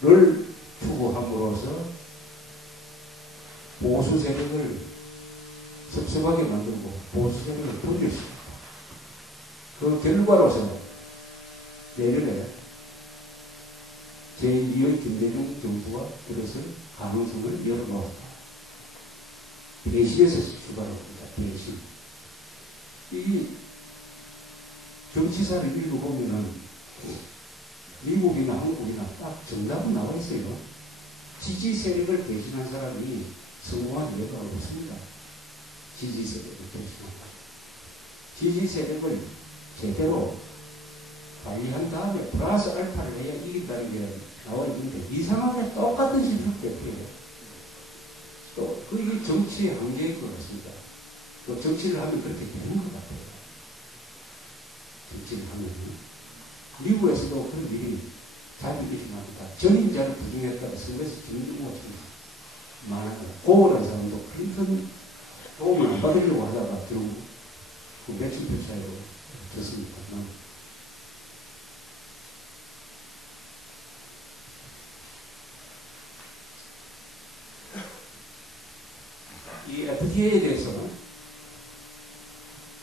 추구함으로써 보수 세력을 섭섭하게 만들고 보수 세력을 돌렸습니다. 그 결과로서 내년에 제2의 김대중 정부가 들어설 가능성을 열어놓았다. 배신에서 출발합니다. 배신. 이 정치사를 읽어보면은 미국이나 한국이나 딱 정답은 나와 있어요. 지지 세력을 배신한 사람이 성공한 예가 없습니다. 지지 세력을 배신한다. 지지 세력을 제대로 관리한 다음에 플러스 알파를 해야 이긴다는 게 나와 있는데 이상하게 똑같은 실수를 대표해요. 또 그게 정치의 한계인 것 같습니다. 또 정치를 하면 그렇게 되는 것 같아요. 정치를 하면 미국에서도 그런 일이 잘 일어납니다. 전임자를 부정했다가 선거에서 지는 경우가 많아요. 고울한 사람도 클린턴 도움을 안 받으려고 하다가 결국 그 몇천 표 차이로 졌습니다. 이 FTA에 대해서는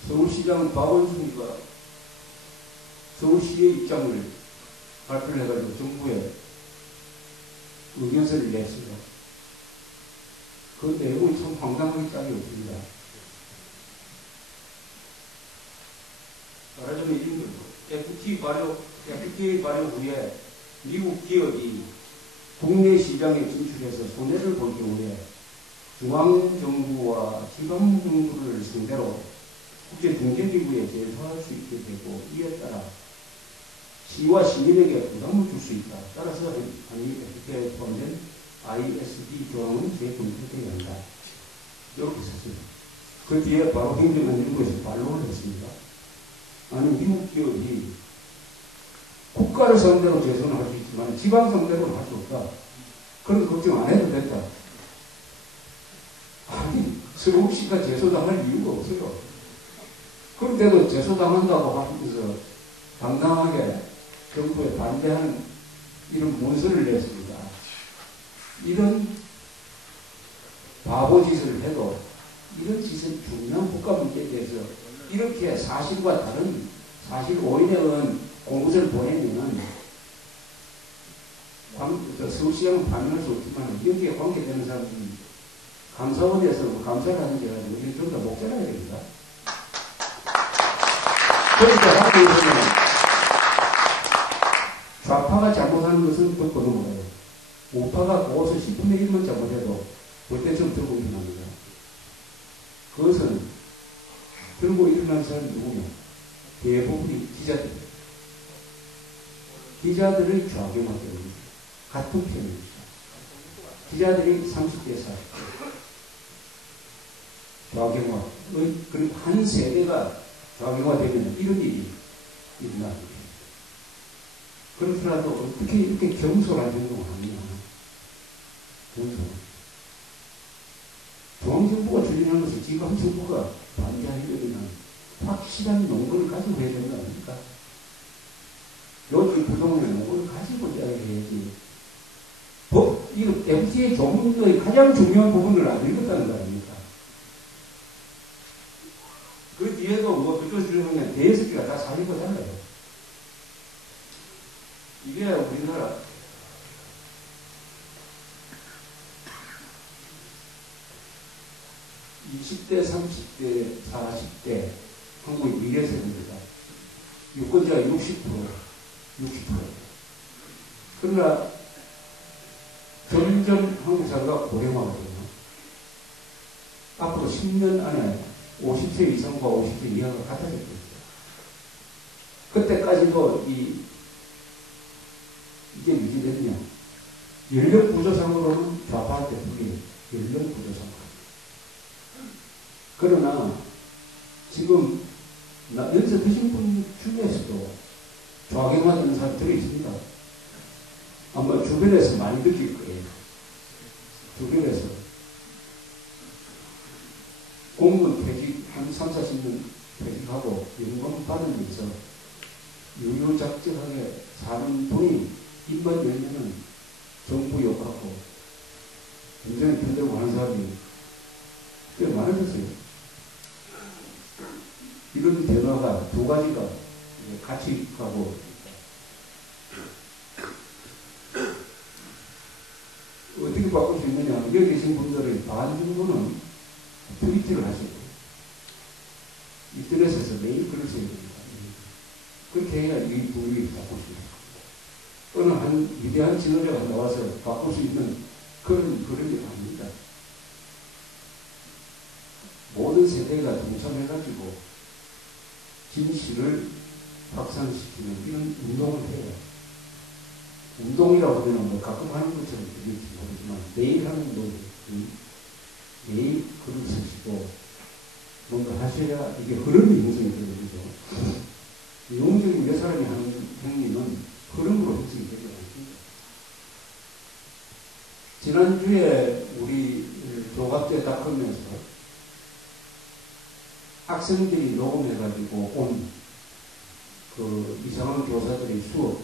서울시장 박원순이가 서울시의 입장을 발표를 해가지고 정부에 의견서를 냈습니다. 그 내용이 참 황당하게 짝이 없습니다. 말하자면 이런 거죠. FTA 발효 후에 미국 기업이 국내 시장에 진출해서 손해를 볼 경우에 중앙정부와 지방정부를 상대로 국제중재기구에 제소할 수 있게 되고, 이에 따라 시와 시민에게 부담을 줄 수 있다. 따라서 FTA에 포함된 ISD 조항은 재검토되어야 한다. 이렇게 썼습니다. 그 뒤에 바로 행정안전부에서 반론을 했습니다. 아니, 미국 기업이 국가를 상대로 제소는 할 수 있지만 지방 상대로는 할 수 없다. 그런 걱정 안 해도 된다. 아니, 서울시가 제소당할 이유가 없어요. 그런데도 제소당한다고 하면서 당당하게 정부에 반대하는 이런 문서를 냈습니다. 이런 바보 짓을 해도 이런 짓은 중요한 국가 문제에 대해서 이렇게 사실과 다른 사실 오인의 공문서를 보내면은 서울시장은 반응할 수 없지만 여기에 관계되는 사람들이 감사원에서 감사를 하는 게 아니고 이게 좀 더 목전해야 됩니다. 그러니까 하고 있으면 좌파가 잘못하는 것은 또 넘어가요. 우파가 그것을 10분의 1만 잘못해도 볼 때좀 들고 일어납니다. 그것은 들고 일어난 사람이 누구냐? 대부분이 기자들입니다. 기자들의 좌경화 때문입니다. 같은 편입니다. 기자들이 30대, 40대. 좌경화. 그리고 한 세대가 좌경화되면 이런 일이 일어납니다. 그렇더라도 어떻게 이렇게 경솔한 행동을 하느냐. 경솔. 중앙정부가 추진하는 것을 지방정부가 반대하려면 확실한 논거를 가지고 해야 되는 거 아닙니까? 여기 부동의 논거를 가지고 이야기해야지. 이거 FTA 조문의 가장 중요한 부분을 안 읽었다는 거 아닙니까? 그 뒤에도 그쪽 들으면 대여섯 개가 다 사실 거잖아요. 이게 우리나라 20대, 30대, 40대 한국의 미래세대입니다. 유권자가 60%. 그러나 점점 한국 사회가 고령화거든요. 앞으로 10년 안에 50세 이상과 50세 이하가 같아질 겁니다. 그때까지도 이게 유지되느냐. 연령 구조상으로는 좌파한테 불리해요. 연령 구조상으로. 그러나 지금 연세 드신 분 중에서도 좌경화되는 사람들이 있습니다. 아마 주변에서 많이 느낄 거예요. 주변에서 공무원 퇴직 한 3, 40년 퇴직하고 연금 받으면서 유유작적하게 사는 분이 입만 열면은 정부 욕하고 굉장히 편들고 하는 사람이 꽤 많아졌어요. 이런 변화가 두 가지가 같이 가고 어떻게 바꿀 수 있느냐. 여기 계신 분들의 반 정도는 트위터를 하시고 인터넷에서 매일 글을 써야 됩니다. 그렇게 해야 이 분위기를 바꿀 수 있습니다. 어느 한 위대한 지도자가 나와서 바꿀 수 있는 그런 게 아닙니다. 모든 세대가 동참해가지고 진실을 확산시키는 이런 운동을 해요. 운동이라고 하면 뭐 가끔 하는 것처럼 들릴지 모르지만 매일 하는 운동이 매일 글을 쓰시고 뭔가 하셔야 이게 흐름이 형성이 되는 거죠. 영웅적인 몇 사람이 하는 행위는 흐름으로 형성이 되지 않습니다. 지난주에 우리 조갑대 닷컴에서 학생들이 녹음해가지고 온 그 이상한 교사들의 수업,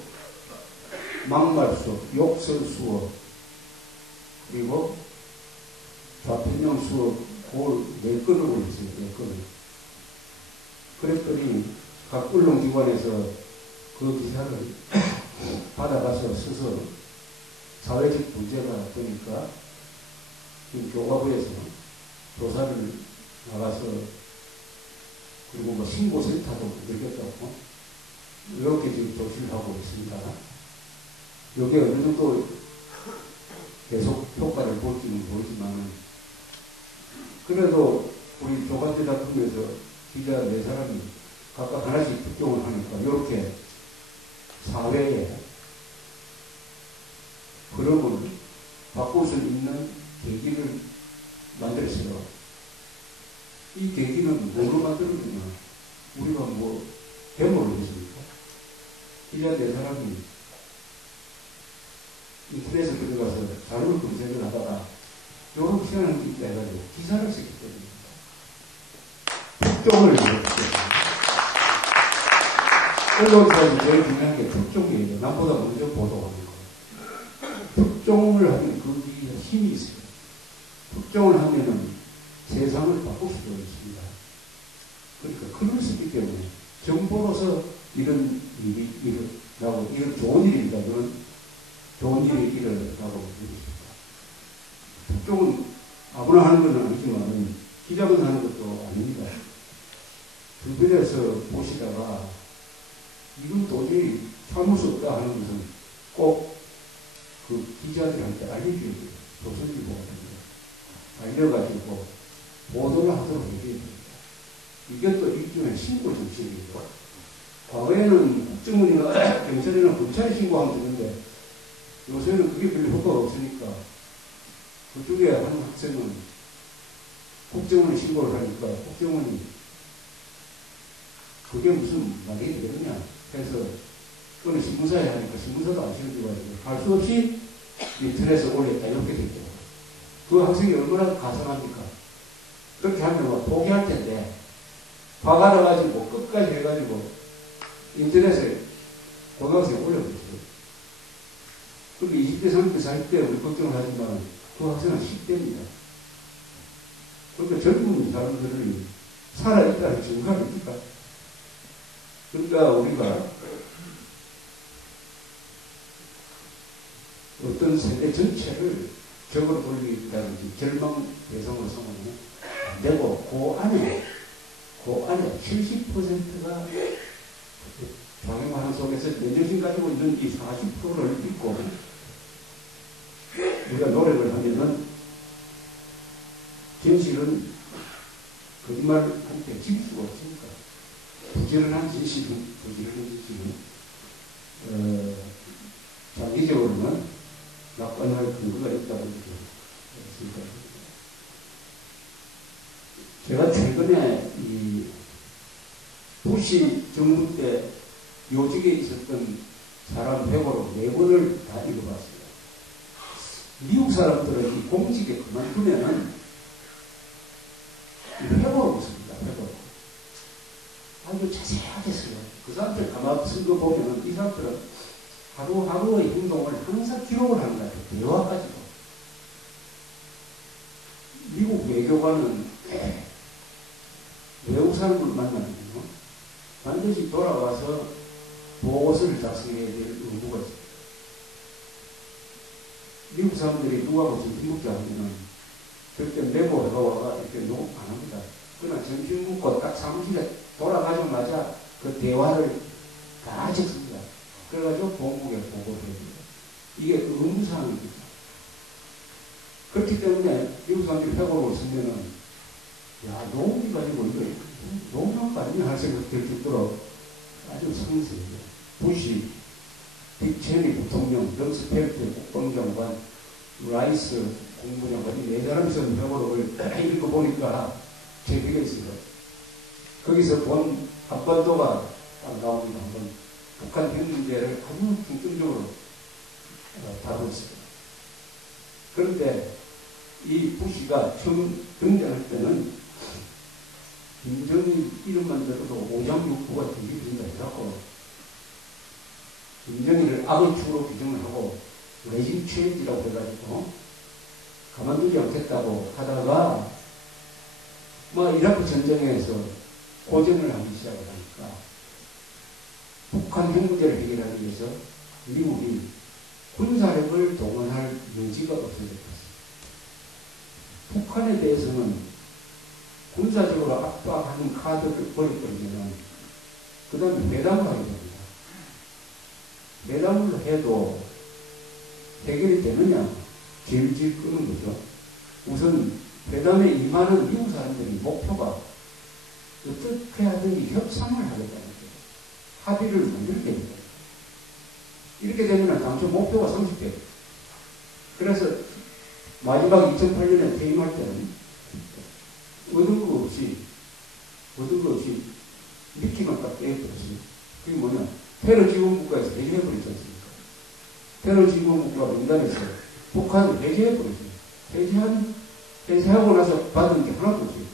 막말 수업, 욕설 수업, 그리고 좌편형 수업, 그걸 4건을 올렸어요. 4건을. 그랬더니 각 언론기관에서 그 기사를 받아가서 써서 사회적 문제가 되니까 교과부에서 조사를 나가서 그리고 뭐 신고센터도 늘렸다고 이렇게 지금 조치를 하고 있습니다. 이게 어느 정도 계속 효과를 볼지는 모르지만 그래도 우리 조간대 작품에서 기자 4사람이 각각 하나씩 특종을 하니까 이렇게 사회에 흐름을 바꿀 수 있는 계기를 만들었어요. 이 계기는 뭐로 만들었느냐? 우리가 뭐 데모를 했습니까? 기자 4사람이 인터넷에 들어가서 자료를 검색을 하다가 이런 시간을 있다 해가지고 기사를 쓰기 때문입니다. 특종을 해주셨습니다. 언론사에서 제일 중요한 게 특종이에요. 남보다 먼저 보도하는 거예요. 특종을 하면 거기에 힘이 있어요. 특종을 하면은 세상을 바꿀 수도 있습니다. 그러니까 글을 쓰기 때문에 정보로서 이런 일이 일어나고 이런 좋은 일입니다. 이런 좋은 일이 일어나고 있습니다. 특종은 아무나 하는 건 아니지만 기자분 하는 것도 아닙니다. 주변에서 보시다가 이건 도저히 참을 수 없다 하는 것은 꼭 그 기자들한테 알려줘야 돼요. 조선일보 같은 거. 알려가지고 보도를 하도록 해줘야 됩니다. 이게 또 일종의 신고 정책이고 과거에는 국정원이나 경찰이나 검찰에 신고하면 되는데 요새는 그게 별로 효과가 없으니까 그쪽에 한 학생은 국정원에 신고를 하니까 국정원이 그게 무슨 말이 되겠냐 해서 어느 신문사에 하니까 신문사도 안 실어줘가지고 할 수 없이 인터넷에 올렸다 이렇게 됐죠. 그 학생이 얼마나 가상합니까? 그렇게 하면 막 포기할 텐데 화가 나가지고 끝까지 해가지고 인터넷에 고등학생이 올려버렸어요. 그런데 20대, 30대, 40대 우리 걱정을 하지만 그 학생은 10대입니다. 그러니까 젊은 사람들이 살아있다는 증거가 있을까? 그러니까 우리가 어떤 세대 전체를 적으로 돌리다든지 절망 대상으로 삼으면 안 되고 그 안에 70%가 장애만한 속에서 내정신 가지고 있는 이 40%를 믿고 우리가 노력을 하면은 진실은 거짓말한테 질 수가 없으니까 부지런한 진실은 장기적으로는 낙관할 근거가 있다고 생각합니다. 제가 최근에 이 부시 정부 때 요직에 있었던 사람 회고로 4권을 다 읽어봤어요. 미국 사람들은 이 공직에 그만두면은 회고로 씁니다. 회고로. 아주 자세하게 써요. 그 사람들 가만 쓴 거 보면은 이 사람들은 하루하루의 행동을 항상 기록을 하는 것 같아요. 대화까지도. 미국 외교관은 외국 사람을 만나면요, 반드시 돌아와서 보고서를 작성해야 될 의무가 있어요. 미국 사람들이 누가 무슨 중국지 하면은 절대 메모해가 와가 이렇게 녹음 안 합니다. 그러나 점심 먹고 딱 사무실에 돌아가자마자 그 대화를 다 적습니다. 그래가지고 본국에 보고를 해줍니다. 이게 의무사항입니다. 그렇기 때문에 미국 사람들이 회고록을 쓰면은, 야, 녹음이 가지고 이거 녹음한 거 아니냐 할 생각 들 정도로 아주 성스러워요. 부시, 딕 체니 부통령, 럼스펠트 국방장관, 라이스 국무장관, 이 네 사람이 쓴 회고록을 읽어보니까 재미가 있어요. 거기서 본 한반도가 딱 나옵니다. 한번 북한 핵 문제를 아주 중점적으로 다루었습니다. 그런데 이 부시가 처음 등장할 때는 김정일 이름만 들어도 오장육부가 되게 된다 해갖고 김정일을 악의 축으로 규정을 하고 레짐 체인지라고 해가지고 가만두지 않겠다고 하다가 뭐 이라크 전쟁에서 고전을 하기 시작을 하니까 북한 핵 문제를 해결하기 위해서 미국이 군사력을 동원할 여지가 없어졌습니다. 북한에 대해서는 군사적으로 압박하는 카드를 버려버리면 그 다음에 회담을 하게 됩니다. 회담을 해도 해결이 되느냐? 질질 끄는 거죠. 우선 회담에 임하는 미국 사람들이 목표가 어떻게 하든지 협상을 하겠다는 거예요. 합의를 만들게 됩니다. 이렇게 되면 당초 목표가 성립돼요. 그래서 마지막 2008년에 퇴임할 때는 얻은 거 없이 미끼만 딱 떼어버렸어요. 그게 뭐냐? 테러 지원 국가에서 해제해버렸지 않습니까? 테러 지원 국가 명단에서 북한을 해제해버렸어요. 해제하고 나서 받은 게 하나도 없어요.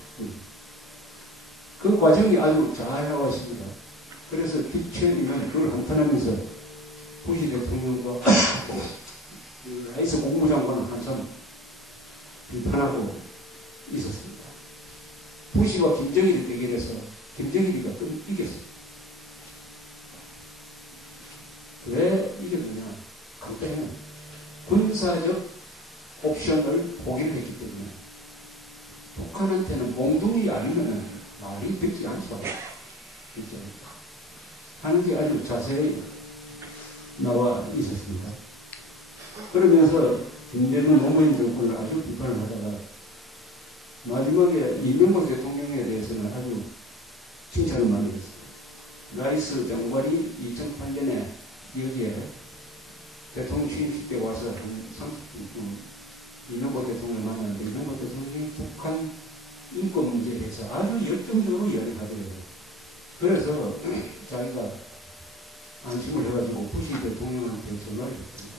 그 과정이 아주 잘 나왔습니다. 그래서 딕 체니는 그걸 한탄하면서 부시 대통령과 라이스 국무장관은 항상 비판하고 있었습니다. 부시와 김정일이 대결해서 김정일이가 이겼어요. 왜 이겼느냐? 그때는 군사적 옵션을 포기를 했기 때문에 북한한테는 몽둥이 아니면 말이 듣지 않죠. 하는 게 아주 자세히 나와 있었습니다. 그러면서 김대중 노무현 정권을 아주 비판을 하다가 마지막에 이명박 대통령에 대해서는 아주 칭찬을 많이 했습니다. 라이스 장관이 2008년에 여기에 대통령 취임식 때 와서 한 30분 이명박 대통령을 만났는데 이명박 대통령이 북한 인권 문제에 대해서 아주 열정적으로 이야기를 하더라고요. 그래서 자기가 안심을 해가지고 부시 대통령한테 전화를 했습니다.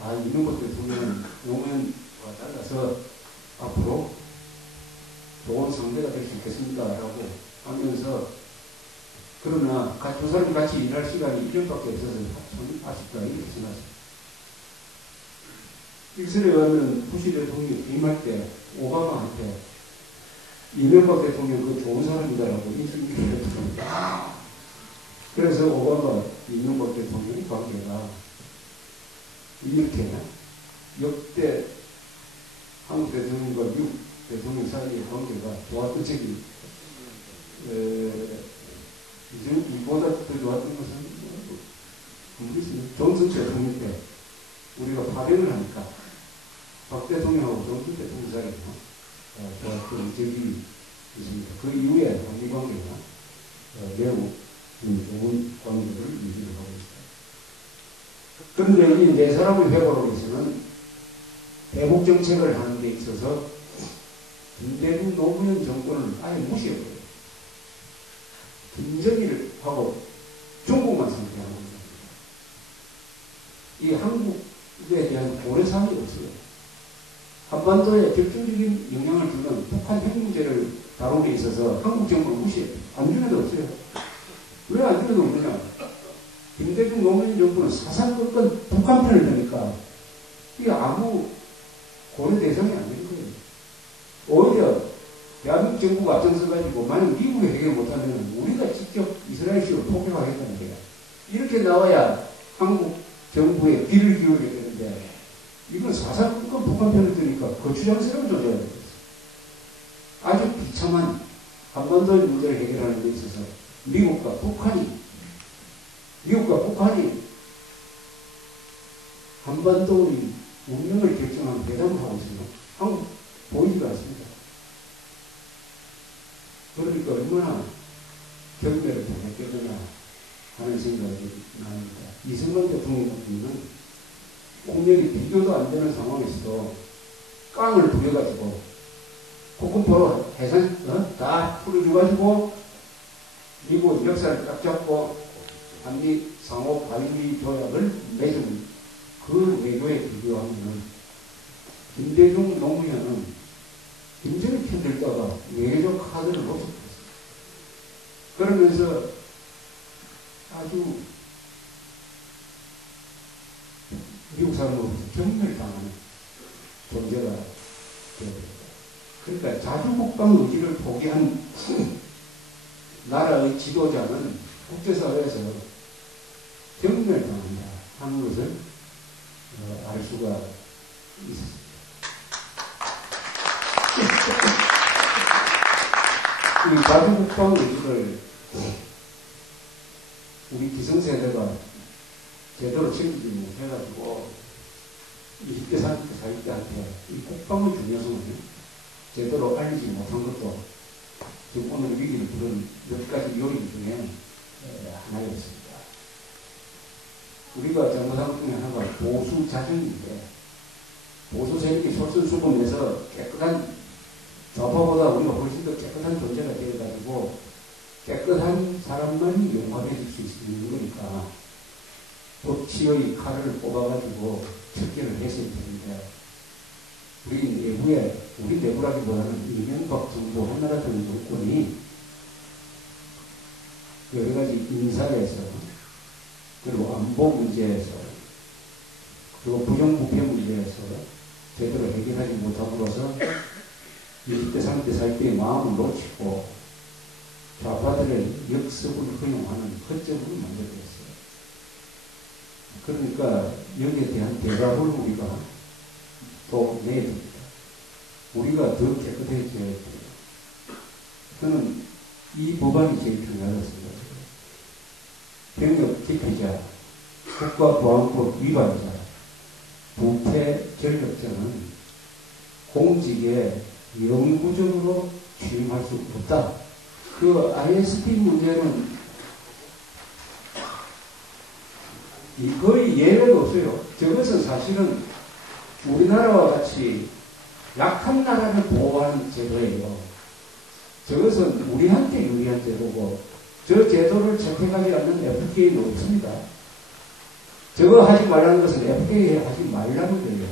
아, 이명박 대통령은 노무현과 달라서 앞으로 좋은 상대가 될 수 있겠습니다. 라고 하면서 그러나 두 사람이 같이 일할 시간이 1년밖에 없어서 참 아쉽다 이렇게 생각했습니다. 일설에 의하면 부시 대통령이 퇴임할 때 오바마한테 이명박 대통령 그 좋은 사람이다라고 인식을 했습니다. 그래서 오바마 이명박 대통령의 관계가 이렇게 역대 한국 대통령과 미국 대통령 사이의 관계가 좋았던 적이 이보다 더 좋았던 것은 모르겠습니다. 존슨 대통령 때 우리가 파병을 하니까 박 대통령하고 존슨 대통령 사이에 좋았던 적이 있습니다. 그 이후에 한미 관계가 매우 좋은 관계를 유지를 하고 있습니다. 그런데 이 네 사람의 회고록에서는 대북 정책을 하는 데 있어서 김대중 노무현 정권을 아예 무시해버려요. 김정일하고 중국만 상대하는 겁니다. 이 한국에 대한 고려사항이 없어요. 한반도에 결정적인 영향을 주는 북한 핵 문제를 다루는 데 있어서 한국 정부를 무시해요. 안 주는 데 없어요. 왜 안 주는 데 없느냐? 김대중 노무현 정부는 사사건건 북한 편을 드니까 이게 아무 고려 대상이 안 되는 거예요. 오히려 대한민국 정부가 앞장서가지고 만약 미국이 해결 못하면 우리가 직접 이스라엘식으로 폭격하겠다는 거야. 이렇게 나와야 한국 정부에 귀를 기울여야 되는데 이건 사사건건 북한 편을 드니까 거추장스러운 존재가 되었어요. 아주 비참한 한반도 문제를 해결하는 데 있어서 미국과 북한이 한반도의 운명을 결정하는 대담을 하고 있습니다. 한국 보이지가 않습니다. 그러니까 얼마나 경멸을 당했겠느냐 하는 생각이 납니다. 이승만 대통령은 공력이 비교도 안 되는 상황에서도 깡을 부려가지고 코쿤포로 해산 다 풀어줘가지고 미국 역사를 딱 잡고 한미 상호 가위비 조약을 맺은 그 외교에 비교하면 김대중 노무현은 굉장히 편들다가 외교적 카드를 놓쳤어요. 그러면서 아주 미국 사람으로부터 경멸당하는 존재가 되었습니다. 그러니까 자주국방 의지를 포기한 나라의 지도자는 국제사회에서 경멸당한다 하는 것을 알 수가 있었습니다. 이 자주국방 의지를 우리 기성세대가 제대로 챙기지 못해가지고 20대, 30대, 40대한테 이 국방의 중요성을 제대로 알리지 못한 것도 지금 오늘 위기를 부른 몇 가지 요인 중에 하나였습니다. 우리가 잘못한 것 중에 하나가 보수 자정인데 보수 세력이 솔선수범해서 깨끗한 좌파보다 우리가 훨씬 더 깨끗한 존재가 되어가지고 깨끗한 사람만이 용감해질 수 있는 거니까 법치의 칼을 뽑아가지고 척결을 했을 텐데 우리 내부라기보다는 이명박 정부 한나라 정부권이 여러 가지 인사에서 그리고 안보 문제에서 그리고 부정부패 문제에서 제대로 해결하지 못함으로써 20대, 30대, 40대의 마음을 놓치고 좌파들의 역습을 허용하는 허점을 만들어냈어요. 그러니까 여기에 대한 대답을 우리가 또 내야 됩니다. 우리가 더 깨끗해져야 돼요. 저는 이 법안이 제일 중요하다고 생각해요. 병역 기피자, 국가보안법 위반자, 부패 전력자는 공직에 영구적으로 취임할 수 없다. 그 ISP 문제는 거의 예외가 없어요. 저것은 사실은 우리나라와 같이 약한 나라를 보호하는 제도예요. 저것은 우리한테 유리한 제도고 저 제도를 채택하지 않는 FTA는 없습니다. 저거 하지 말라는 것은 FTA에 하지 말라는 거예요.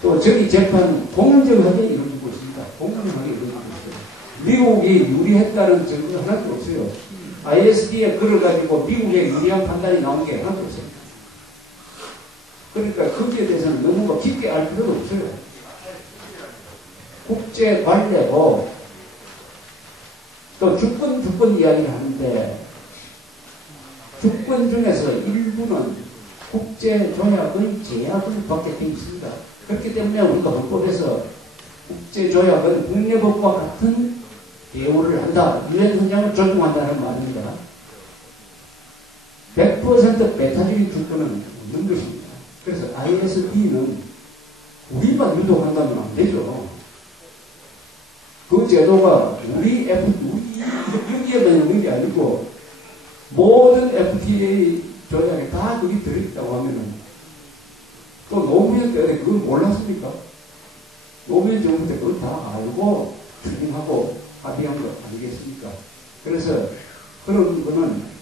또 저기 재판 공정하게 이루어지고 있습니다. 공정하게 이루어지고 있어요. 미국이 유리했다는 증거 하나도 없어요. ISD에 글을 가지고 미국의 유리한 판단이 나온 게 하나도 없어요. 그러니까 거기에 대해서는 너무 깊게 알 필요도 없어요. 국제 관례고 또 주권 이야기를 하는데 주권 중에서 일부는 국제 조약의 제약을 받게 되어 있습니다. 그렇기 때문에 우리가 헌법에서 국제 조약은 국내법과 같은 대우를 한다. 유엔 헌장을 존중한다는 말입니다. 100% 배타적인 주권은 없는 것입니다. 그래서 ISD는 우리만 유도한다면 안 되죠. 그 제도가 우리 여기에만 있는 게 아니고 모든 FTA 조약에 다 그게 들어있다고 하면은 또 노무현 때에 그걸 몰랐습니까? 노무현 정부 때 그걸 다 알고 추진하고 합의한 거 아니겠습니까? 그래서 그런 거는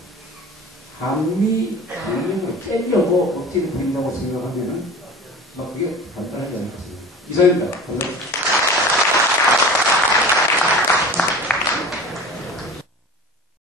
한미 동맹을 깨려고 억지를 부린다고 생각하면은 막 그게 간단하지 않겠습니다. 이상입니다.